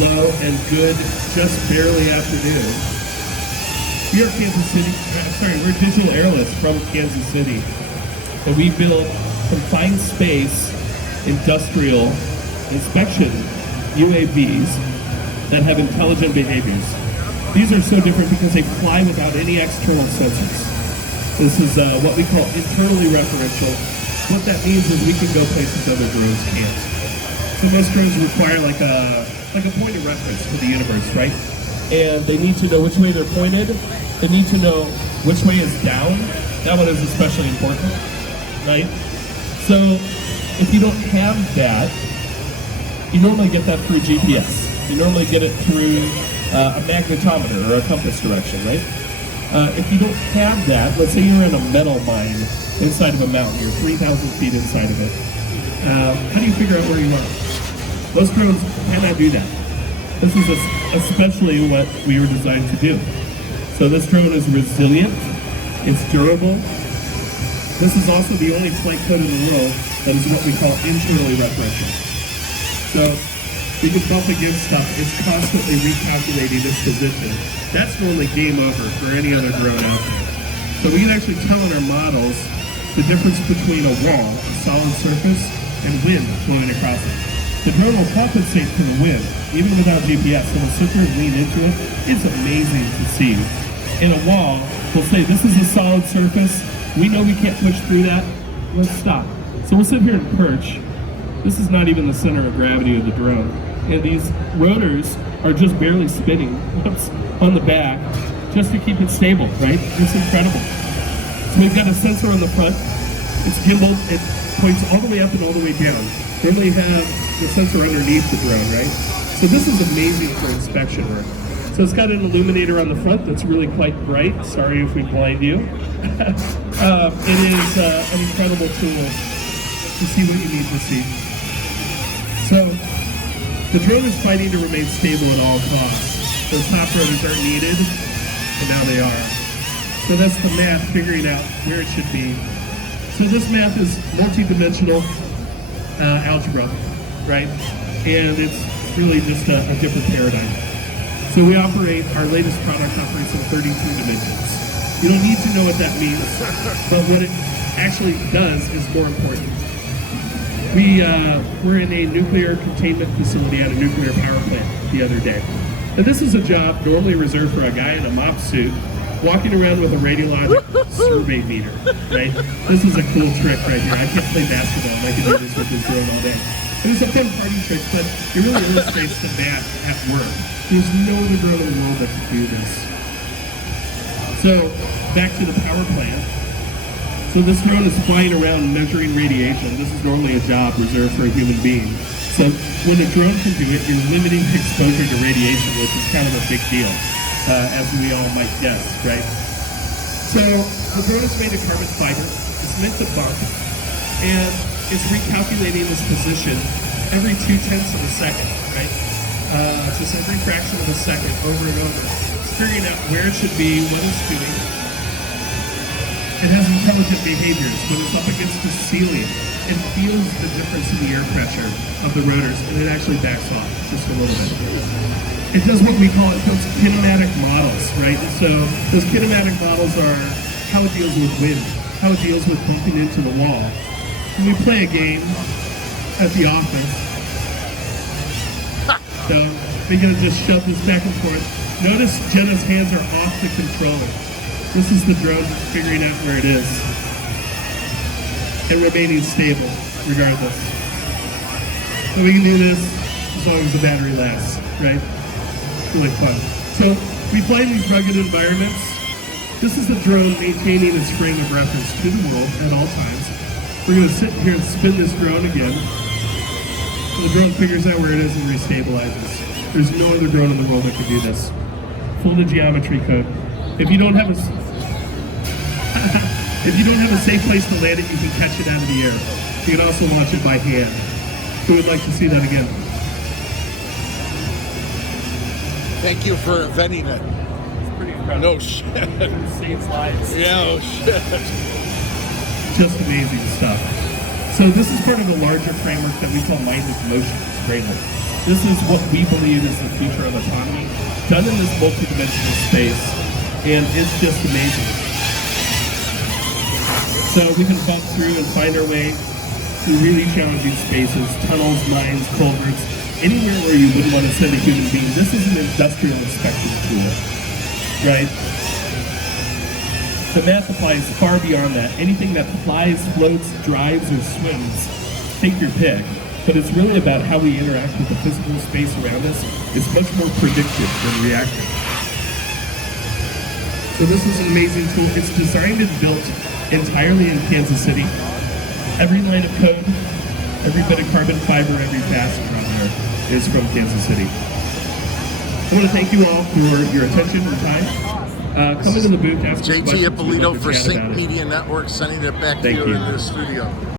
hello, and good, just barely afternoon. We are Kansas City, we're Digital Aerolus from Kansas City. And we build confined space industrial inspection UAVs that have intelligent behaviors. These are so different because they fly without any external sensors. This is what we call internally referential. What that means is we can go places other drones can't. So most drones require like a point of reference to the universe, right? And they need to know which way they're pointed. They need to know which way is down. That one is especially important, right? So if you don't have that, you normally get that through GPS. You normally get it through a magnetometer or a compass direction, right? If you don't have that, let's say you're in a metal mine inside of a mountain, you're 3,000 feet inside of it. How do you figure out where you are? Most drones cannot do that. This is especially what we were designed to do. So this drone is resilient, it's durable. This is also the only flight code in the world that is what we call internally referential. So we can bump against stuff, it's constantly recalculating its position. That's normally game over for any other drone out there. So we can actually tell in our models the difference between a wall, a solid surface, and wind flowing across it. The drone will compensate for the wind, even without GPS. So we'll sit there and lean into it. It's amazing to see. In a wall, we'll say, this is a solid surface. We know we can't push through that. Let's stop. So we'll sit here and perch. This is not even the center of gravity of the drone. And these rotors are just barely spinning on the back just to keep it stable, right? It's incredible. So we've got a sensor on the front. It's gimbaled. It points all the way up and all the way down. Normally have the sensor underneath the drone, right? So this is amazing for inspection work. So it's got an illuminator on the front that's really quite bright. Sorry if we blind you. It is an incredible tool to see what you need to see. So the drone is fighting to remain stable at all costs. Those top rotors aren't needed, and now they are. So that's the math figuring out where it should be. So this math is multi-dimensional algebra, right? And it's really just a different paradigm. So we operate, our latest product operates in 32 dimensions. You don't need to know what that means, but what it actually does is more important. We're in a nuclear containment facility at a nuclear power plant the other day. And this is a job normally reserved for a guy in a mop suit walking around with a radiologic survey meter, right? This is a cool trick right here. I can't play basketball, I can do this with this drone all day. It was a fun party trick, but it really illustrates the math at work. There's no other drone in the world that can do this. So, back to the power plant. So this drone is flying around measuring radiation. This is normally a job reserved for a human being. So when a drone can do it, you're limiting exposure to radiation, which is kind of a big deal, as we all might guess, right? So the drone is made of carbon fiber. It's meant to bump, and it's recalculating this position every 0.2 of a second, right? Just every fraction of a second, over and over. It's figuring out where it should be, what it's doing. It has intelligent behaviors. When it's up against the ceiling, it feels the difference in the air pressure of the rotors, and it actually backs off just a little bit. It does what we call those kinematic models, right? So those kinematic models are how it deals with wind, how it deals with bumping into the wall. When we play a game at the office, so we're gonna just shove this back and forth. Notice Jenna's hands are off the controller. This is the drone figuring out where it is and remaining stable regardless. So we can do this as long as the battery lasts, right? Really fun. So we fly in these rugged environments. This is the drone maintaining its frame of reference to the world at all times. We're going to sit here and spin this drone again. So the drone figures out where it is and restabilizes. There's no other drone in the world that can do this. Full to geometry code. If you don't have a safe place to land it, you can catch it out of the air. You can also launch it by hand. Who would like to see that again? Thank you for inventing it. It's pretty incredible. No shit. Saves lives. Yeah, oh shit. Just amazing stuff. So this is part of a larger framework that we call minded motion framework. This is what we believe is the future of autonomy, done in this multi-dimensional space, and it's just amazing. So we can bump through and find our way through really challenging spaces, tunnels, mines, culverts, anywhere where you wouldn't want to send a human being. This is an industrial inspection tool, right? The math applies far beyond that. Anything that flies, floats, drives, or swims, take your pick. But it's really about how we interact with the physical space around us. It's much more predictive than reactive. So this is an amazing tool. It's designed and built entirely in Kansas City. Every line of code, every bit of carbon fiber, every fastener on there is from Kansas City. I want to thank you all for your attention and time. Come into the booth, ask JT questions. We'd Ippolito love to for chat Sync about it. Media Network, sending it back to Thank you you. in the studio.